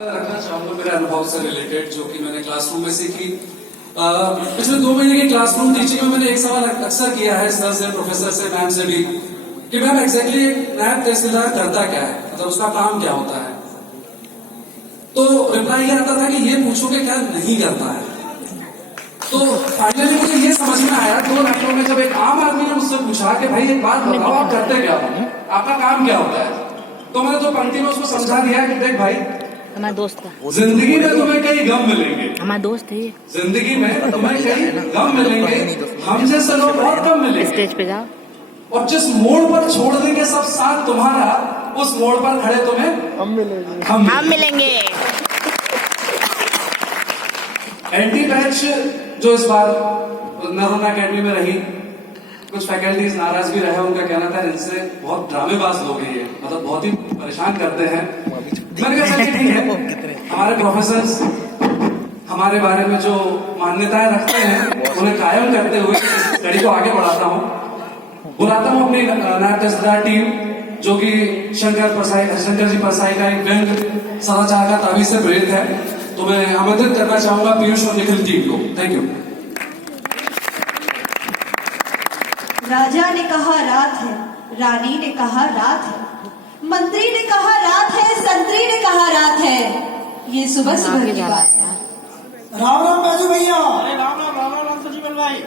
रखना चाहूंगा मेरे अनुभव से रिलेटेड, जो कि मैंने क्लासरूम में सीखी। पिछले 2 महीने की क्लासरूम टीचिंग में मैंने एक सवाल अक्सर किया है सर से, प्रोफेसर से, मैम से भी, कि मैम एग्जैक्टली नायब तहसीलदार करता क्या है, मतलब उसका काम क्या होता है। तो रिप्लाई ये आता था कि ये पूछोगे क्या नहीं करता है। तो फाइनली मुझे ये समझ में आया 2 लखनऊ में, जब एक आम आदमी ने मुझसे पूछा कि भाई एक बात बताओ, आप करते क्या हो, आपका काम क्या होता है। तो मैंने 2 पंक्ति में उसको समझा दिया कि देख भाई, हमारा दोस्त था, जिंदगी में तुम्हें कई गम मिलेंगे, हमारा दोस्त है, जिंदगी में तुम्हें कई गम मिलेंगे, हम जैसे लोग बहुत कम मिलेंगे। स्टेज पे जाओ, और जिस मोड़ पर छोड़ देंगे सब साथ तुम्हारा, उस मोड़ पर खड़े तुम्हें हम मिलेंगे। एंटी बैच जो इस बार नरोना अकेडमी में रही, कुछ फैकल्टीज नाराज भी रहे। उनका कहना था इनसे बहुत ड्रामेबाज लोग हैं ये, मतलब बहुत ही परेशान करते हैं। मैंने कहा ठीक है, हमारे प्रोफेसर्स हमारे बारे में जो मान्यताएं रखते हैं उन्हें कायम करते हुए इस स्टडी को आगे बढ़ाता हूँ। बुलाता हूँ अपनी नायब तहसीलदार टीम, जो कि शंकर जी परसाई का एक व्यंग सदाचार का ताबीज से प्रेरित है। तो मैं आमंत्रित करना चाहूंगा पीयूष और निखिल टीम को। Thank you. राजा ने कहा रात है, रानी ने कहा रात है, मंत्री ने कहा रात है, संतरी ने कहा रात है, ये सुबह सुबह की बात है। राम राम बाजू भैया। अरे राम राम राम राम सजीवन भाई,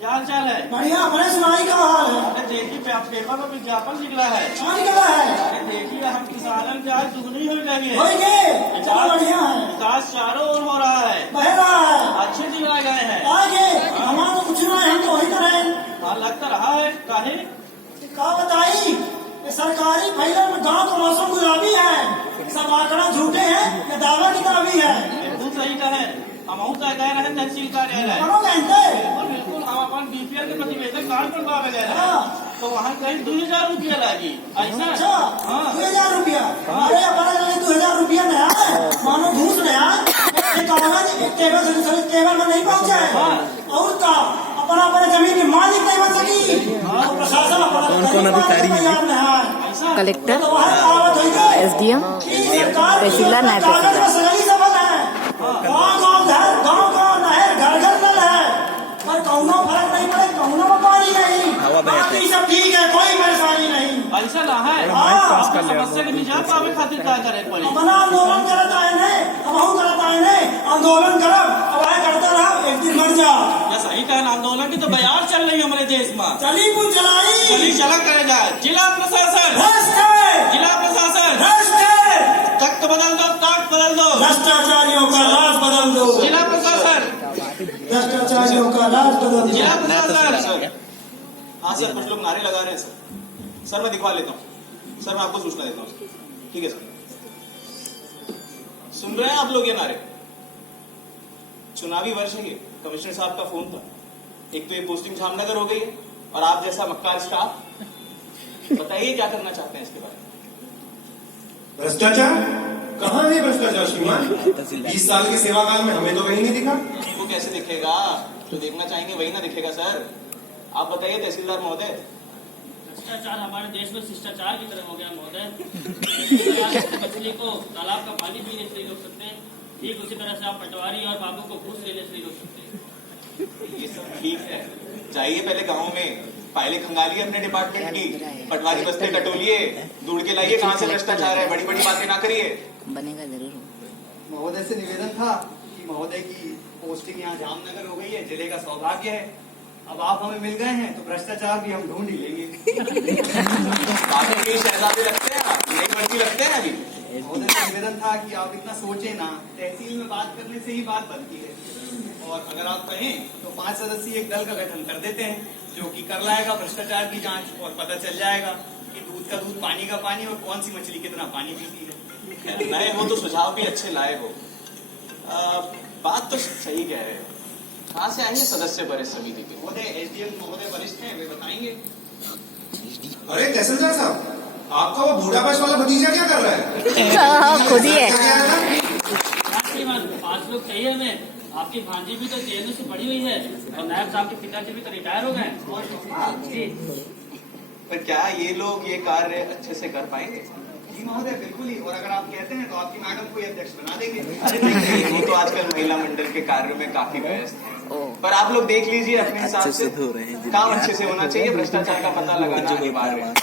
क्या हाल चाल है? बढ़िया। अपने सुनाई का हाल है? अरे देखिए पेपर में विज्ञापन निकला है। कहाँ निकला है? अरे देखिए हम किसानन की आज दुगनी हो गई होएंगे। चलो बढ़िया है। विकास चारों ओर हो रहा है, बह रहा है। अच्छे दिन आ गए हैं। आगे हमारा तो कुछ ना है, हम तो वही करें। हाँ लगता रहा है, काहे? कहा बताई, ये सरकारी फैलर में गाँव का मौसम गुलाबी है, सब आंकड़ा झूठे हैं, ये दावा किताबी है। बिल्कुल सही कहे, हम तय कह रहे हैं तहसील कार्यालय। करो कहते बिल्कुल बिल्कुल, हम अपन बीपीएल के प्रतिवेदन कार्ड बनवावे गए हैं। हाँ। तो वहाँ कहीं 2000 रुपया लगी। ऐसा? अच्छा, हाँ। 2000 रुपया। अरे अपना 2000 रुपया नया है, मानो घूस नया है। ये कागज एक टेबल में नहीं पहुंचा है। और का अपना अपने जमीन के मालिक नहीं बन सकी। और प्रशासन अपना तैयार नहीं है। कलेक्टर, एसडीएम, एसडीएम, तहसीलदार, नायब तहसीलदार। सही सफल है। गाँव नहर, घर घर नल है, पर कौनो फर्क नहीं पड़े, कौनो में पानी नहीं, बाकी सब ठीक है, कोई परेशानी नहीं। ऐसा ना है। हाँ। समस्या के निजात पावे खातिर क्या करे पड़े? अपना आंदोलन करता है ने, हम करता है ने, आंदोलन करब, अब आए करता रहा, एक दिन मर जा। या सही कहना, आंदोलन की तो बयार चल रही है हमारे देश में। चली कुछ जलाई, चली चला करेगा। जिला प्रशासन, भ्रष्ट है, जिला प्रशासन, भ्रष्ट है, तख्त बदल दो, ताक बदल दो, भ्रष्टाचारियों का राज बदल दो, जिला प्रशासन, भ्रष्टाचारियों का राज बदल दो। जिला प्रशासन। हाँ सर, कुछ लोग नारे लगा रहे हैं सर। सर मैं दिखवा लेता हूँ सर, मैं आपको सूचना देता हूँ। ठीक है सर, सुन रहे हैं आप लोग ये नारे? चुनावी वर्ष है ये, कमिश्नर साहब का फोन था। एक तो ये पोस्टिंग जामनगर हो गई है, और आप जैसा मक्कार स्टाफ, बताइए क्या करना चाहते हैं इसके बारे में? भ्रष्टाचार कहाँ है भ्रष्टाचार श्रीमान? 20 साल के सेवा काल में हमें तो कहीं नहीं दिखा। वो कैसे दिखेगा? जो देखना चाहेंगे वही ना दिखेगा सर। आप बताइए तहसीलदार महोदय। भ्रष्टाचार हमारे देश में शिष्टाचार की तरह हो गया महोदय। मछली को तालाब का पानी पीने से नहीं रोक सकते, ठीक उसी तरह से आप पटवारी और बाबू को घूस लेने से नहीं रोक सकते। ये सब ठीक है, जाइए पहले गाँव में, फाइलें खंगालिए अपने डिपार्टमेंट की, पटवारी बस्ते टटोलिए, ढूंढ के लाइए कहाँ से भ्रष्टाचार है। बड़ी बड़ी बातें ना करिए। बनेगा जरूर। महोदय से निवेदन था कि महोदय की पोस्टिंग यहाँ जामनगर हो गई है, जिले का सौभाग्य है। अब आप हमें मिल गए हैं तो भ्रष्टाचार भी हम ढूंढ ही लेंगे। बाकी शहजादे लगते हैं, नई मर्जी लगते हैं अभी। महोदय से निवेदन था कि आप इतना सोचे ना, तहसील में बात करने से ही बात बनती है। और अगर आप कहें तो 5 सदस्यीय एक दल का गठन कर देते हैं, जो कि कर लाएगा भ्रष्टाचार की जांच, और पता चल जाएगा कि दूध का दूध, पानी का पानी, और कौन सी मछली कितना पानी पीती है। नए हो तो सुझाव भी अच्छे लाए हो। बात तो सही कह रहे हो। कहाँ से आएंगे सदस्य वरिष्ठ समिति के? महोदय एसडीएम महोदय वरिष्ठ हैं, वे बताएंगे। अरे तहसीलदार साहब, आपका वो बूढ़ा बस वाला भतीजा क्या कर रहा है? खुद ही है। श्रीमान 5 लोग चाहिए हमें। आपकी भांजी भी तो जेएनयू से पढ़ी हुई है, और नायब साहब के पिताजी भी तो रिटायर हो गए जी। पर क्या ये लोग ये कार्य अच्छे से कर पाएंगे? जी महोदय, बिल्कुल ही। और अगर आप कहते हैं तो आपकी मैडम को ये अध्यक्ष बना देंगे। अरे नहीं, वो तो आजकल महिला मंडल के कार्य में काफी व्यस्त है। पर आप लोग देख लीजिए अपने हिसाब से, काम अच्छे से होना चाहिए, भ्रष्टाचार का पता लगाना अनिवार्य है।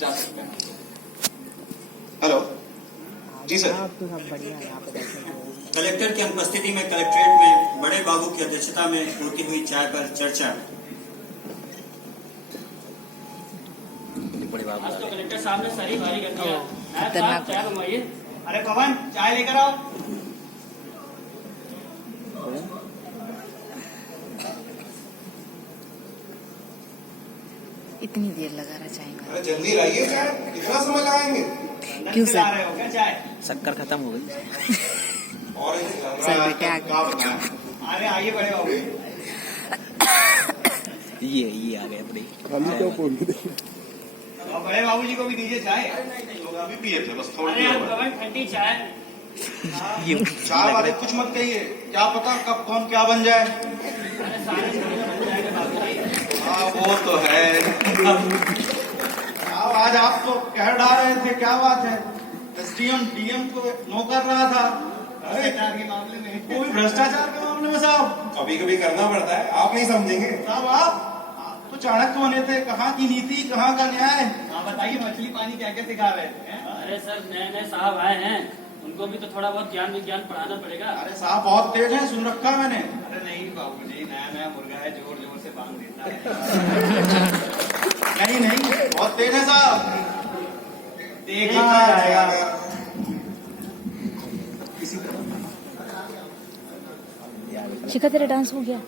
जा सकते हैं। हेलो जी सर। कलेक्टर की अनुपस्थिति में कलेक्ट्रेट में बड़े बाबू की अध्यक्षता में होती हुई चाय पर चर्चा। आज तो कलेक्टर साहब ने सारी भारी कर दिया। खतरनाक। चाय बनवाइए। अरे पवन, चाय लेकर आओ। इतनी देर लगा रहा चाहेंगे। अरे जल्दी लाइए चाय, कितना समय लगाएंगे? क्यों सर? ला रहे हो क्या चाय? शक्कर खत्म हो गई। और सर बेटे आ क्या बताएं? अरे आइए बड़े बाबू। ये आ गए अपने। और बड़े बाबू जी को भी दीजिए चाय। लोग अभी पिए थे, बस थोड़ी अरे देर अब बाद। पवन ठंडी चाय। चाय वाले कुछ मत कहिए, क्या पता कब कौन क्या बन जाए। अरे सारे बन जाएगा बाबू जी। हाँ वो तो है। आज आप तो कह डाल रहे थे, क्या बात है? एसडीएम डीएम को नो कर रहा था। भ्रष्टाचार के मामले में। वो भी भ्रष्टाचार के मामले में साहब। कभी कभी करना पड़ता है, आप नहीं समझेंगे। साहब आप तो चाणक्य बने थे, कहाँ की नीति कहाँ का न्याय। हाँ बताइए, मछली पानी क्या क्या सिखा रहे थे? हैं? अरे सर नए नए साहब आए हैं, उनको भी तो थोड़ा बहुत ज्ञान विज्ञान पढ़ाना पड़ेगा। अरे साहब बहुत तेज है, सुन रखा है मैंने। अरे नहीं बाबू जी, नया नया मुर्गा है, जोर जोर से बांध देता है। नहीं नहीं, बहुत तेज है साहब। देखा जाएगा। शिखा तेरा डांस हो गया।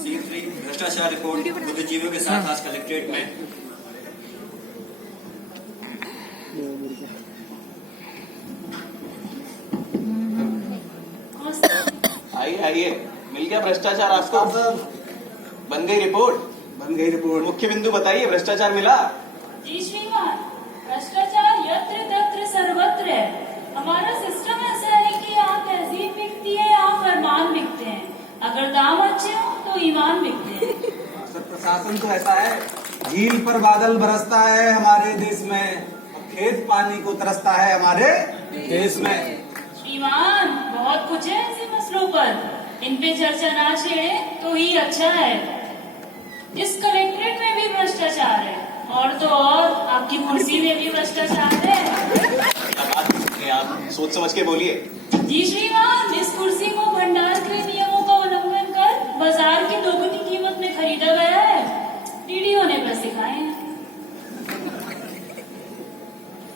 C3 भ्रष्टाचार रिपोर्ट बुद्धिजीवियों के साथ आज कलेक्ट्रेट में। आइए आइए, मिल गया भ्रष्टाचार आपको? बन गई रिपोर्ट? बन गई रिपोर्ट। मुख्य बिंदु बताइए, भ्रष्टाचार मिला? जी श्रीमान, भ्रष्टाचार यत्र तत्र सर्वत्र है। हमारा सिस्टम ऐसा है कि यहाँ तहजीब बिकती है, यहाँ फरमान बिकते हैं। अगर दाम अच्छे हो तो ईमान बिकते हैं। सर प्रशासन तो ऐसा है, झील पर बादल बरसता है हमारे देश में, खेत पानी को तरसता है हमारे देश में। श्रीमान, बहुत कुछ है ऐसे मसलों पर, इन पे चर्चा ना छेड़े तो ही अच्छा है। इस कलेक्ट्रेट में भी भ्रष्टाचार है, और तो और आपकी कुर्सी में भी भ्रष्टाचार है। आप सोच समझ के बोलिए। जी श्रीमान, इस कुर्सी को भंडार के नियमों का उल्लंघन कर बाजार की दोगुनी कीमत में खरीदा गया है। डीडीओ ने बस सिखाए हैं।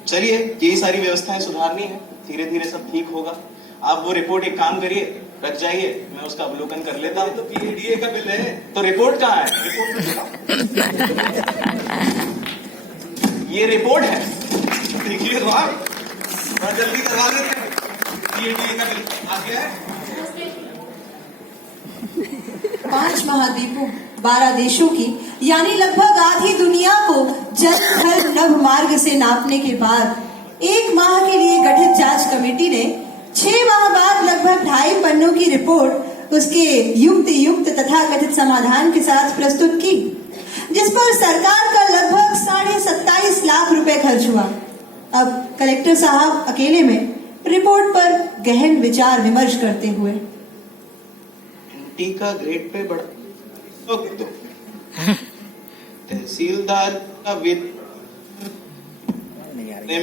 चलिए, यही सारी व्यवस्थाएं सुधारनी है, धीरे धीरे सब ठीक होगा। आप वो रिपोर्ट एक काम करिए, रख जाइए, मैं उसका अवलोकन कर लेता हूँ। तो पीएडीए का बिल है, तो रिपोर्ट कहाँ है? ये रिपोर्ट है, देखिए तो आप, थोड़ा जल्दी करवा देते हैं। पीएडीए का बिल आ गया है। 5 महाद्वीपों 12 देशों की यानी लगभग आधी दुनिया को जल थल नभ मार्ग से नापने के बाद 1 माह के लिए गठित जांच कमेटी ने 6 माह बाद लगभग 2.5 पन्नों की रिपोर्ट उसके युक्त तथा कथित समाधान के साथ प्रस्तुत की, जिस पर सरकार का लगभग 27.5 लाख रुपए खर्च हुआ। अब कलेक्टर साहब अकेले में रिपोर्ट पर गहन विचार विमर्श करते हुए एंटी का ग्रेड पे बढ़ा तो तहसीलदार का वेतन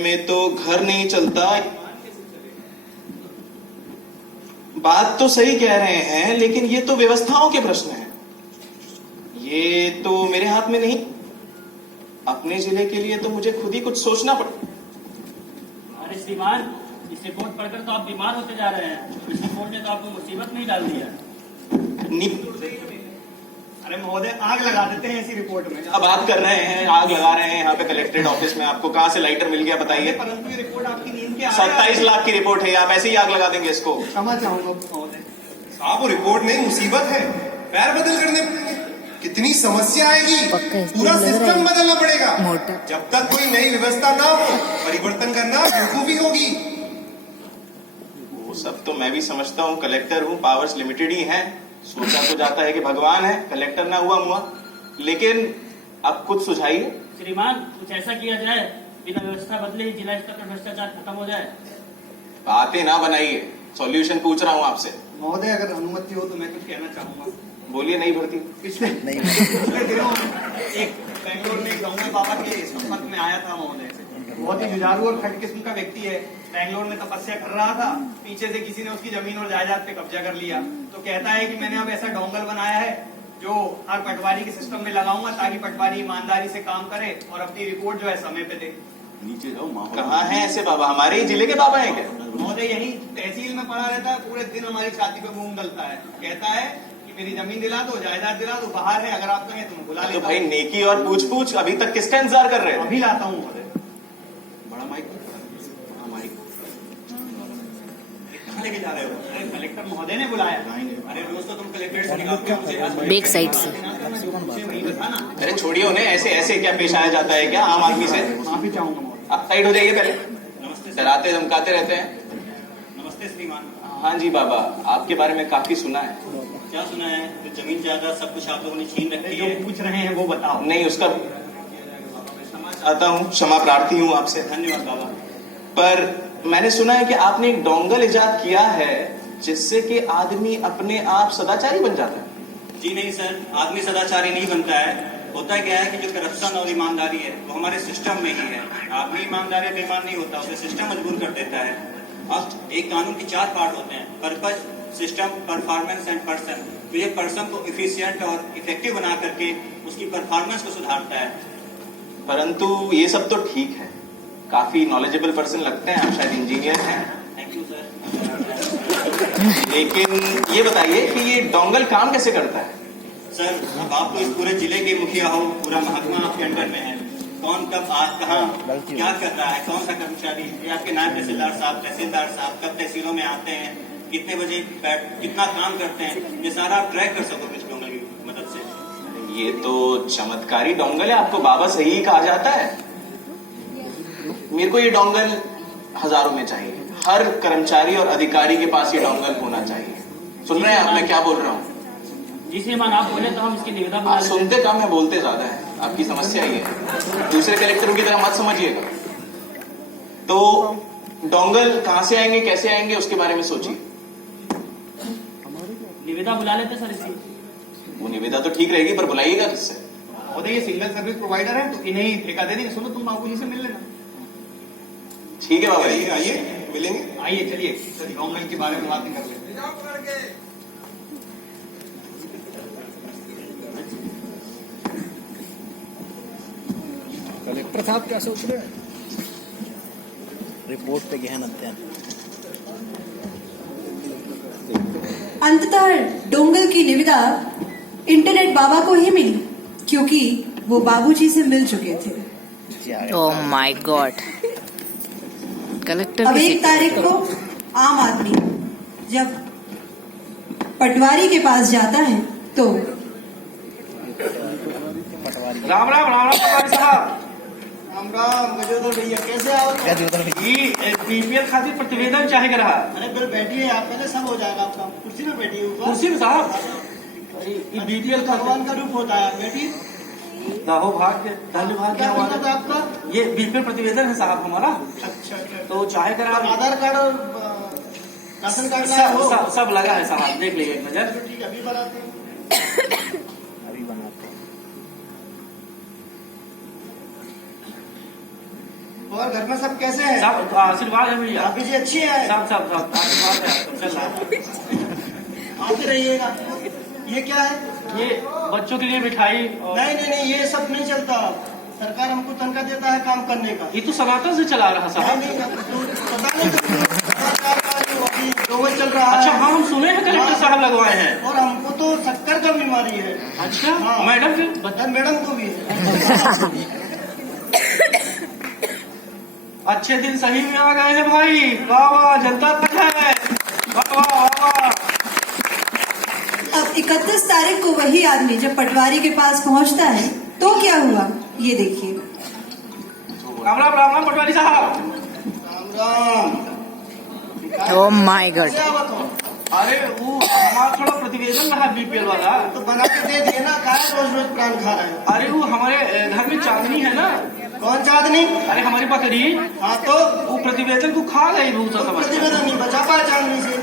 में तो घर नहीं चलता। बात तो सही कह रहे हैं, लेकिन ये तो व्यवस्थाओं के प्रश्न हैं, ये तो मेरे हाथ में नहीं। अपने जिले के लिए तो मुझे खुद ही कुछ सोचना पड़ेगा। अरे श्रीमान, इस रिपोर्ट पढ़कर तो आप बीमार होते जा रहे हैं। इस रिपोर्ट ने तो आपको मुसीबत में ही डाल दिया। अरे महोदय, आग लगा देते हैं इसी रिपोर्ट में। अब बात कर रहे हैं, आग लगा रहे हैं यहाँ पे कलेक्ट्रेट ऑफिस में। आपको कहाँ से लाइटर मिल गया बताइए? परंतु ये रिपोर्ट आपकी नींद के 27 लाख की रिपोर्ट है, आप ऐसे ही आग लगा देंगे इसको? क्षमा चाहूंगा महोदय। साहब वो रिपोर्ट नहीं, मुसीबत है, पैर बदल करने पड़ेंगे। कितनी समस्या आएगी, पक्का इसको पूरा लग रहा है सिस्टम बदलना पड़ेगा। मोटा। जब तक कोई नई व्यवस्था ना हो, परिवर्तन करना बेवकूफी होगी। वो सब तो मैं भी समझता हूँ, कलेक्टर हूँ, पावर्स लिमिटेड ही हैं। सोचा तो जाता है कि भगवान है, कलेक्टर ना हुआ मुआ। लेकिन अब कुछ सुझाइए। श्रीमान कुछ ऐसा किया जाए बिना व्यवस्था बदले ही जिला स्तर पर भ्रष्टाचार खत्म हो जाए। बातें ना बनाइए, सॉल्यूशन पूछ रहा हूँ आपसे। महोदय अगर अनुमति हो तो मैं कुछ कहना चाहूंगा। बोलिए। नहीं भर्ती पिछले दिनों एक बेंगलोर में एक डोंगल बाबा के संपर्क में आया था महोदय। बहुत ही जुझारू और खट किस्म का व्यक्ति है। बेंगलोर में तपस्या कर रहा था, पीछे से किसी ने उसकी जमीन और जायदाद पे कब्जा कर लिया। तो कहता है कि मैंने अब ऐसा डोंगल बनाया है जो हर पटवारी के सिस्टम में लगाऊंगा ताकि पटवारी ईमानदारी से काम करे और अपनी रिपोर्ट जो है समय पे दे। नीचे जाओ। कहाँ है ऐसे बाबा? हमारे ही जिले के बाबा हैं क्या? महोदय यही तहसील में पड़ा रहता है, पूरे दिन हमारी छाती पे मूंग डलता है। कहता है कि मेरी जमीन दिला दो, जायदाद दिला दो, बाहर है, अगर आप कहें तो मैं बुला लेता हूं। तो भाई नेकी और पूछ पूछ अभी तक किसका इंतजार कर रहे हैं? अभी लाता हूँ महोदय। बड़ा माइक कहाँ लेके जा रहे हो? अरे कलेक्टर महोदय ने बुलाया। अरे रोज तो तुम कलेक्ट्रेट से निकलते हो, बैक साइड से। अरे छोड़िए उन्हें, ऐसे ऐसे क्या पेश आया जाता है क्या आम आदमी से? माफी चाहूंगा महोदय। आप साइड हो जाइए पहले। नमस्ते डराते धमकाते रहते हैं। नमस्ते श्रीमान। हाँ जी बाबा, आपके बारे में काफी सुना है। क्या सुना है? तो जमीन जायदाद सब कुछ आप लोगों ने छीन रखी जो है। पूछ रहे हैं वो बताओ। नहीं, उसका आता हूँ, क्षमा प्रार्थी हूँ आपसे। धन्यवाद बाबा। पर मैंने सुना है कि आपने एक डोंगल इजाद किया है जिससे कि आदमी अपने आप सदाचारी बन जाता है। जी नहीं सर, आदमी सदाचारी नहीं बनता है। होता क्या है कि जो करप्शन और ईमानदारी है वो हमारे सिस्टम में ही है। आदमी ईमानदारी बेईमान नहीं होता, उसे सिस्टम मजबूर कर देता है। अब एक कानून के 4 पार्ट होते हैं: purpose, system, performance and person. तो ये पर्सन को इफिशिएंट और इफेक्टिव बना करके उसकी परफॉर्मेंस को सुधारता है। परंतु ये सब तो ठीक है, काफी नॉलेजेबल पर्सन लगते हैं आप, शायद इंजीनियर हैं। Thank you sir. लेकिन ये बताइए कि ये डोंगल काम कैसे करता है? सर, अब आप तो इस पूरे जिले के मुखिया हो, पूरा महकमा आपके अंडर में है। कौन कब आज कहाँ क्या कर रहा है, कौन सा कर्मचारी, ये आपके नायब तहसीलदार साहब कब तहसीलों में आते हैं, कितने बजे कितना काम करते हैं, ये सारा आप ट्रैक कर सकोगे इस डोंगल की मदद से। ये तो चमत्कारी डोंगल है, आपको बाबा सही ही कहा जाता है। मेरे को ये डोंगल हजारों में चाहिए। हर कर्मचारी और अधिकारी के पास ये डोंगल होना चाहिए। सुन रहे हैं आप मैं क्या बोल रहा हूँ? जी श्रीमान, आप बोले तो हम इसकी निविदा बुला आप लेते हैं। सुनते कम है, बोलते ज्यादा है। आपकी समस्या ही है, दूसरे कलेक्टरों की तरह मत समझिएगा। तो डोंगल कहाँ से आएंगे, कैसे आएंगे, उसके बारे में सोचिए। निविदा बुला लेते सर इसकी। वो निविदा तो ठीक रहेगी, पर बुलाइएगा किससे? महोदय ये सिंगल सर्विस प्रोवाइडर है तो इन्हें ही ठेका दे देंगे। सुनो, तुम बाबू जी से मिल लेना। ठीक है बाबा जी, आइए मिलेंगे। आइए चलिए डोंगल के बारे में बातें कर लेते हैं। कलेक्टर साहब क्या सोच रहे हैं? रिपोर्ट पे गहन अध्ययन। अंततः डोंगल की निविदा इंटरनेट बाबा को ही मिली, क्योंकि वो बाबूजी से मिल चुके थे। Oh my God. कलेक्टर अब की 1 तारीख को आम आदमी जब पटवारी के पास जाता है तो राम राम राम राम पटवारी साहब। राम राम गजोदर भैया, कैसे आओ? ये बीपीएल खातिर प्रतिवेदन चाहे रहा। अरे फिर बैठिए, आप पहले सब हो जाएगा आपका। कुर्सी में बैठिए ऊपर। कुर्सी में साहब, ये बीपीएल भगवान का रूप होता है। बैठिए। दाहो भाग्य धन्य भाग्य क्या हमारा। दिक्कत है आपका? ये बीपीएल प्रतिवेदन है साहब हमारा। अच्छा अच्छा। तो चाहे करा आधार कार्ड और राशन कार्ड लाया हो? सब लगा है साहब, देख लीजिए एक नजर। ठीक है, अभी बनाते हैं। अभी बनाते हैं। और घर में सब कैसे हैं? सब आशीर्वाद है भैया। भाभी जी अच्छी है? सब आशीर्वाद है, सब चल रहा है। आते रहिएगा। ये क्या है? ये बच्चों के लिए मिठाई और नहीं, ये सब नहीं चलता। सरकार हमको तनख्वाह देता है काम करने का। ये तो सनातन से चला रहा साहब। नहीं, तो पता नहीं जो अभी डोंगल चल रहा है। अच्छा हाँ, हम सुने हैं कलेक्टर साहब लगवाए हैं। और हमको तो शक्कर का बीमारी है। अच्छा हाँ। मैडम के मैडम को भी है। अच्छे दिन सही में आ गए हैं भाई। वाह वाह, जनता तक है। वाह वाह वाह। अब 31 तारीख को वही आदमी जब पटवारी के पास पहुंचता है तो क्या हुआ, ये देखिए। राम राम राम राम पटवारी साहब। Ram Ram. Oh my God. कैसे आवत हो? अरे वो हमारा थोड़ा प्रतिवेदन रहा बीपीएल वाला, तो बना के दे दिए ना, काहे रोज रोज प्राण खा रहे हैं? अरे वो हमारे घर में चांदनी है ना, कौन चांदनी? अरे हमारी बकरी, हाँ तो वो प्रतिवेदन को खा गई बहुत सा समझ। प्रतिवेदन नहीं बचा पाए चांदनी से।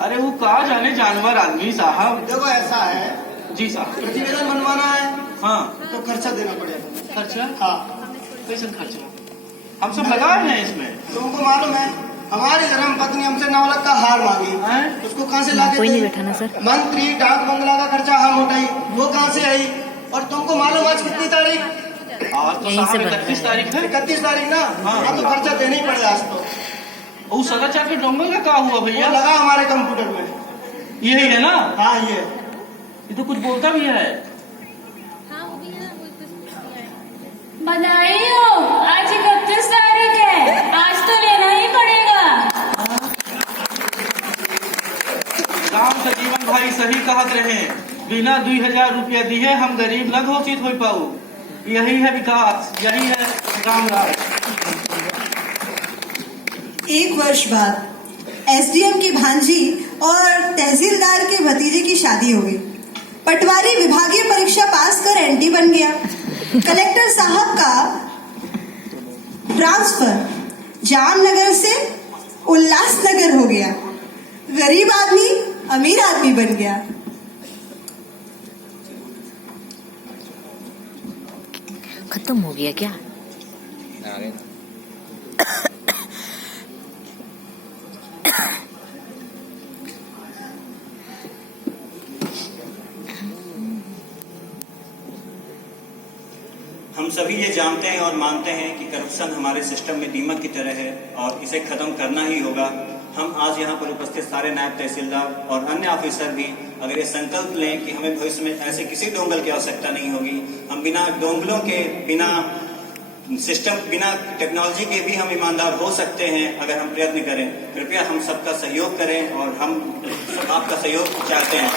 अरे वो कहा जाने जानवर आदमी साहब। देखो ऐसा है, जी साहब, प्रतिवेदन बनवाना है हाँ तो खर्चा देना पड़ेगा। खर्चा? हाँ, कैसे खर्चा? हम सब लगाए हैं इसमें। तुमको मालूम है हमारी धर्म पत्नी हमसे 9 लाख का हार मांगी, उसको कहाँ से लाके कोई नहीं दी? बैठा ना सर। मंत्री डाक बंगला का खर्चा हम उठाई, वो कहाँ से आई? और तुमको मालूम आज कितनी तारीख? आज तो यहीं से साहब बनता 31 है। तारीख है। 31 तारीख ना। हाँ। हाँ तो खर्चा देना ही पड़ेगा आज तो। वो सदाचार के डोंगल का क्या हुआ वो भैया? लगा हमारे कंप्यूटर में। यही है ना? हाँ ये तो कुछ बोलता भी है। बधाई हो, आज 31 तारीख है, आज तो लेना ही पड़ेगा। राम का जीवन भाई सही कहत रहे, बिना 2000 रुपया दिए हम गरीब न घोषित हो पाऊ। यही है विकास, यही है राम राज। 1 वर्ष बाद एसडीएम की भांजी और तहसीलदार के भतीजे की शादी हो गई। पटवारी विभागीय परीक्षा पास कर एंटी बन गया। कलेक्टर साहब का ट्रांसफर जामनगर से उल्लासनगर हो गया। गरीब आदमी अमीर आदमी बन गया। खत्म हो गया क्या? आगे हम सभी ये जानते हैं और मानते हैं कि करप्शन हमारे सिस्टम में दीमक की तरह है और इसे खत्म करना ही होगा। हम आज यहाँ पर उपस्थित सारे नायब तहसीलदार और अन्य ऑफिसर भी अगर ये संकल्प लें कि हमें भविष्य में ऐसे किसी डोंगल की आवश्यकता नहीं होगी, हम बिना डोंगलों के, बिना सिस्टम, बिना टेक्नोलॉजी के भी हम ईमानदार हो सकते हैं अगर हम प्रयत्न करें। कृपया हम सबका सहयोग करें और हम आपका सहयोग चाहते हैं।